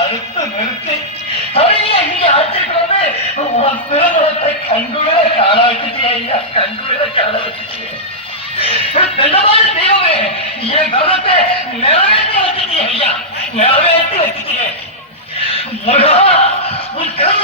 அறுத்து நிறுத்தி அவரையே இங்கே ஆட்சிக்கு வந்து உன் திருமணத்தை கண்குளிர காண வச்சுட்டே ஐயா, கண்குளிர காண வச்சுட்டே. திண்டமான தெய்வமே, என் கருத்தை நிறைவேற்றி வச்சுட்டே ஐயா, நிறைவேற்றி வச்சுட்டே. முருகா, உன் கருணை